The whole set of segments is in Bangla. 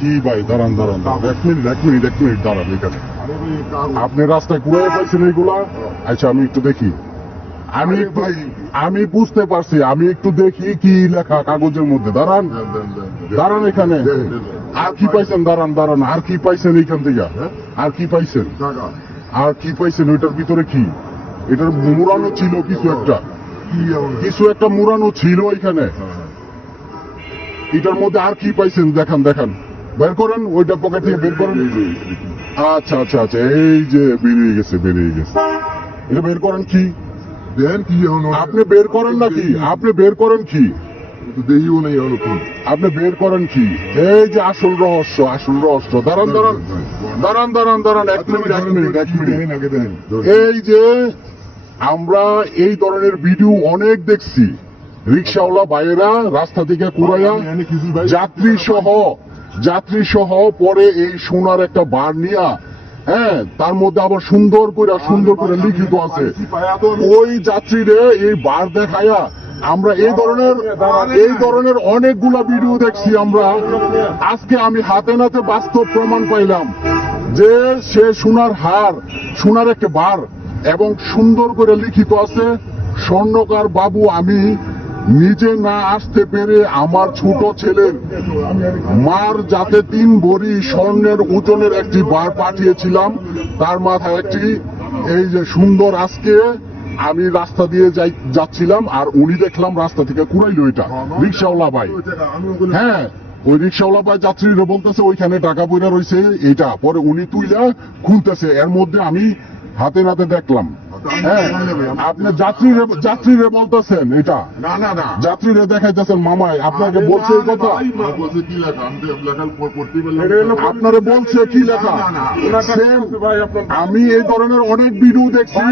কি ভাই দাঁড়ান দাঁড়ান এক মিনিট দাঁড়ান এখানে আপনি রাস্তায় কুড়াই পাইছেন এইগুলা আচ্ছা আমি একটু দেখি আমি বুঝতে পারছি আমি একটু দেখি কি লেখা কাগজের মধ্যে দাঁড়ান দাঁড়ান এখানে আর কি পাইছেন দাঁড়ান আর কি পাইছেন এইখান থেকে আর কি পাইছেন ওইটার ভিতরে কি এটার মুড়ানো ছিল কিছু একটা মুড়ানো ছিল এখানে এটার মধ্যে আর কি পাইছেন দেখান বের করেন ওইটা পকেট থেকে বের করেন আচ্ছা এই যে বেরিয়ে গেছে এটা বের করেন কি আপনি বের করেন নাকি আপনি বের করেন কি আপনি বের করেন কি এই যে আসল রহস্য দাঁড়ান এক মিনিট এই যে আমরা এই ধরনের ভিডিও অনেক দেখছি রিক্সাওয়ালা ভাইয়েরা রাস্তা থেকে কুড়াইয়া যাত্রী সহ পরে এই সোনার একটা বার নিয়া হ্যাঁ তার মধ্যে আবার সুন্দর করে লিখিত আছে ওই যাত্রীরে এই বার দেখায়া আমরা এই ধরনের অনেকগুলা ভিডিও দেখছি আমরা আজকে আমি হাতে নাতে বাস্তব প্রমাণ পাইলাম যে সে সোনার একটা বার এবং সুন্দর করে লিখিত আছে স্বর্ণকার বাবু আমি নিজে না আসতে পেরে আমার ছোট ছেলের মার যাতে 3 ভরি স্বর্ণের ওজনের একটি বার পাঠিয়েছিলাম তার মাথায় একটি এই যে সুন্দর আজকে আমি রাস্তা দিয়ে যাচ্ছিলাম আর উনি দেখলাম রাস্তা থেকে কুড়াইলো এটা রিক্সাওয়ালা ভাই হ্যাঁ ওই রিক্সাওয়ালা ভাই যাত্রীরা বলতেছে ওইখানে টাকা পয়সা রয়েছে এটা পরে উনি তুইলা খুলতেছে এর মধ্যে আমি হাতে নাতে দেখলাম হ্যাঁ আপনি যাত্রীরে বলতেছেন এটা না যাত্রীরে দেখাইতেছেন মামাই আপনাকে বলছে এই কথা আপনারা বলছে কি লেখা আমি এই ধরনের অনেক ভিডিও দেখছি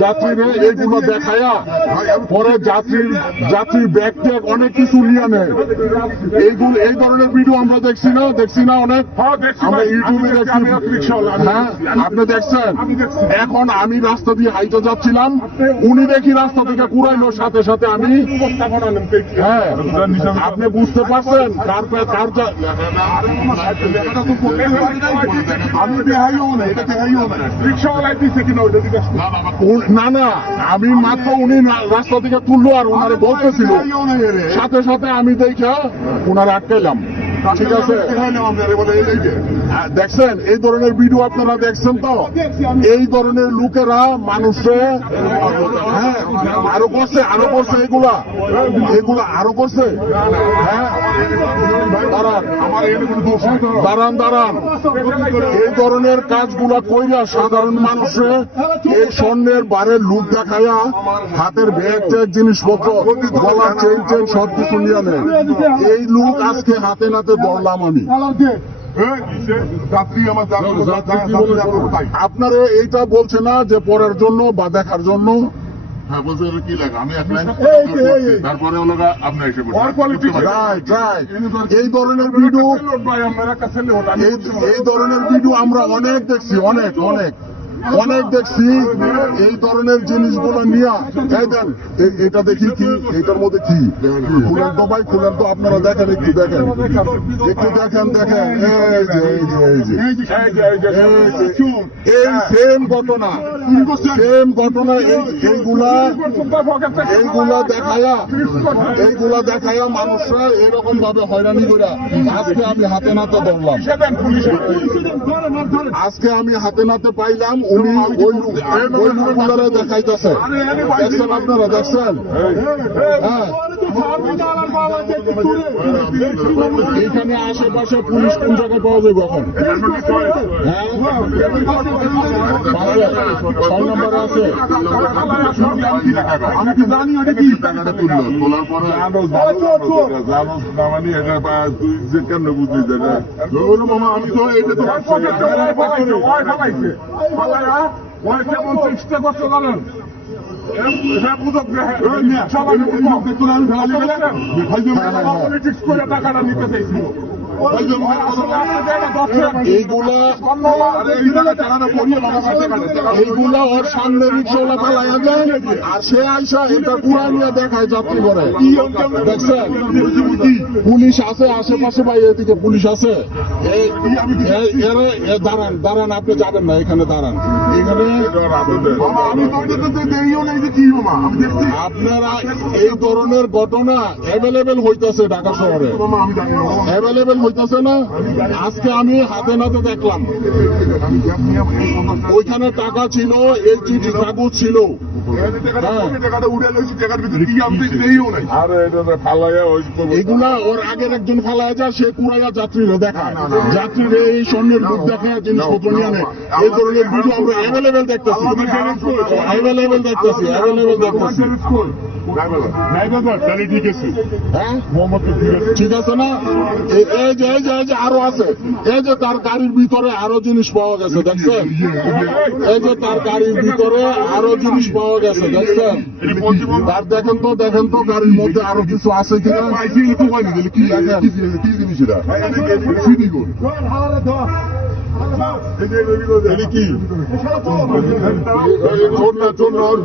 যাত্রীরে এইগুলো দেখায়া পরে যাত্রীর ব্যাগ ট্যাগ অনেক কিছু নিয়ে নেয় এই ধরনের ভিডিও আমরা দেখছি না অনেক আমরা ইউটিউবে দেখছি হ্যাঁ আপনি দেখছেন এখন আমি রাস্তা দিয়ে হাইটে যাচ্ছিলাম উনি দেখি রাস্তা থেকে কুড়াইলো সাথে আমি হ্যাঁ আপনি বুঝতে পারছেন না আমি মাত্র উনি রাস্তা থেকে তুললো আর ওনারে বলতেছিল সাথে আমি দেখে ওনারে আটকাইলাম ঠিক আছে দেখছেন এই ধরনের ভিডিও আপনারা দেখছেন তো এই ধরনের লোকেরা মানুষে হ্যাঁ আরো করছে এগুলা আরো করছে হ্যাঁ দাঁড়ান এই ধরনের কাজগুলা কইরা সাধারণ মানুষে এই স্বর্ণের বারের লুক দেখায়া হাতের ব্যাগ ট্যাগ জিনিসপত্র গলার চেন সবকিছু নিয়ে নেয় এই লুক আজকে হাতে নাতে ধরলাম আমি আপনারা এইটা বলছে না যে পড়ার জন্য বা দেখার জন্য হ্যাঁ বলছে কি লেখা আমি তারপরে আপনার এই ধরনের ভিডিও আমরা অনেক দেখছি অনেক দেখছি এই ধরনের জিনিসগুলো নিয়ে এটা দেখি কি এটার মধ্যে কি খুলেন তো আপনারা দেখেন একটু দেখেন এই সেম ঘটনা এইগুলা দেখায়া মানুষরা এরকম ভাবে হয়রানি করে আজকে আমি হাতে নাতে ধরলাম পাইলাম উনি ওই লোকগুলারে দেখাইতেছে দেখছেন আপনারা দেখছেন হ্যাঁ এইখানে আশেপাশে পুলিশ কোন জায়গায় পাওয়া যাবে এখন হ্যাঁ 6 নম্বরে আছে আমি তো জানি ওটা কি টাকাটা তুললো তোলার পরে কেমন বুঝলি মামা আমি তো এটা তো কেমন চেষ্টা করতে জানেন টাকাটা নিতে চাইছিল এইগুলা ওর সামনে রিক্সাওয়ালা ফালাইয়া যায় আর সে আইসা এটা পুরা নিয়ে দেখায় যাত্রী করে। দেখছেন পুলিশ আছে আশেপাশে, ভাই এদিকে পুলিশ আছে। দাঁড়ান দাঁড়ান, আপনি যাবেন না, এখানে দাঁড়ান। এখানে আপনারা এই ধরনের ঘটনা অ্যাভেলেবেল হইতেছে ঢাকা শহরে, অ্যাভেলেবেল হইতেছে না। আজকে আমি হাতে নাতে দেখলাম ওইখানে টাকা ছিল, এই চিঠি কাগজ ছিল। এগুলা ওর আগের একজন ফালায় যায়, সে পুরাইয়া যাত্রীরা দেখায়, যাত্রীরা এই স্বর্ণের মুখ দেখায় জিনিসপত্র নিয়ে নেয়। এই ধরনের ভিডিও আমরা অ্যাভেলেবেল দেখতেছি, অ্যাভেলেবেল দেখতেছি, অ্যাভেলেবেল দেখতেছি। হ্যাঁ ঠিক আছে না? এই যে আরো আছে, এই যে তার গাড়ির ভিতরে আরো জিনিস পাওয়া গেছে, দেখছেন? এই যে তার গাড়ির ভিতরে আরো জিনিস পাওয়া গেছে, দেখছেন? তার দেখেন তো গাড়ির মধ্যে আরো কিছু আছে কিনা। কি জিনিস এটা?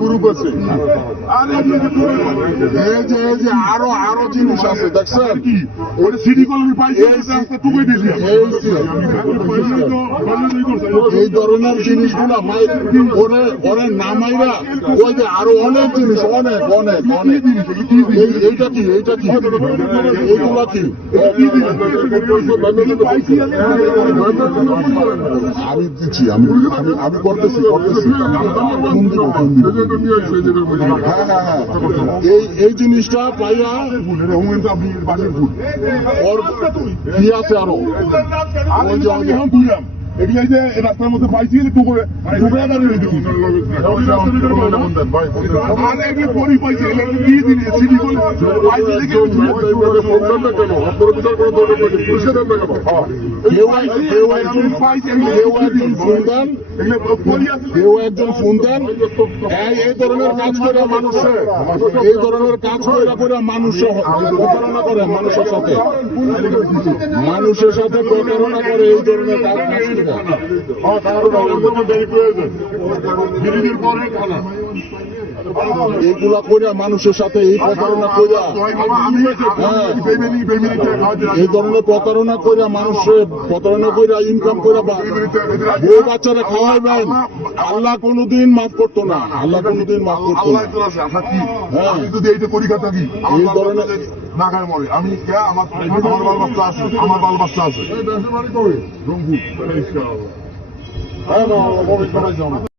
গ্রুপ আছে, এই যে আরো জিনিস আছে, দেখছেন? এই ধরনের জিনিসগুলা ওরে নামাইরা ওই যে আরো অনেক জিনিস, অনেক অনেক অনেক। এইটা কি এইগুলা কি? আমি দিচ্ছি, আমি করতেছি। এই জিনিসটা পাইয়া ওর কি আছে আরো রাস্তার মধ্যে পাইছি কেউ একজন ফোন দেন। এই ধরনের কাজ করে মানুষের, এই ধরনের কাজ করে মানুষের প্রতারণা করে, মানুষের সাথে প্রতারণা করে। এই ধরনের কাজ এইগুলা করিয়া মানুষের সাথে এই প্রতারণা করিয়া, এই ধরনের প্রতারণা করিয়া মানুষের প্রতারণা করিয়া ইনকাম করে বউ বাচ্চারা খাওয়াইবেন। আল্লাহ কোনোদিন মাফ করতো না, আল্লাহ কোনোদিন মাফ করতো না। যদি এইটা পরীক্ষা থাকি এই ধরনের না খায় মরে, আমি আমার বাল বাচ্চা আছে, আমার বাল বাচ্চা আছে।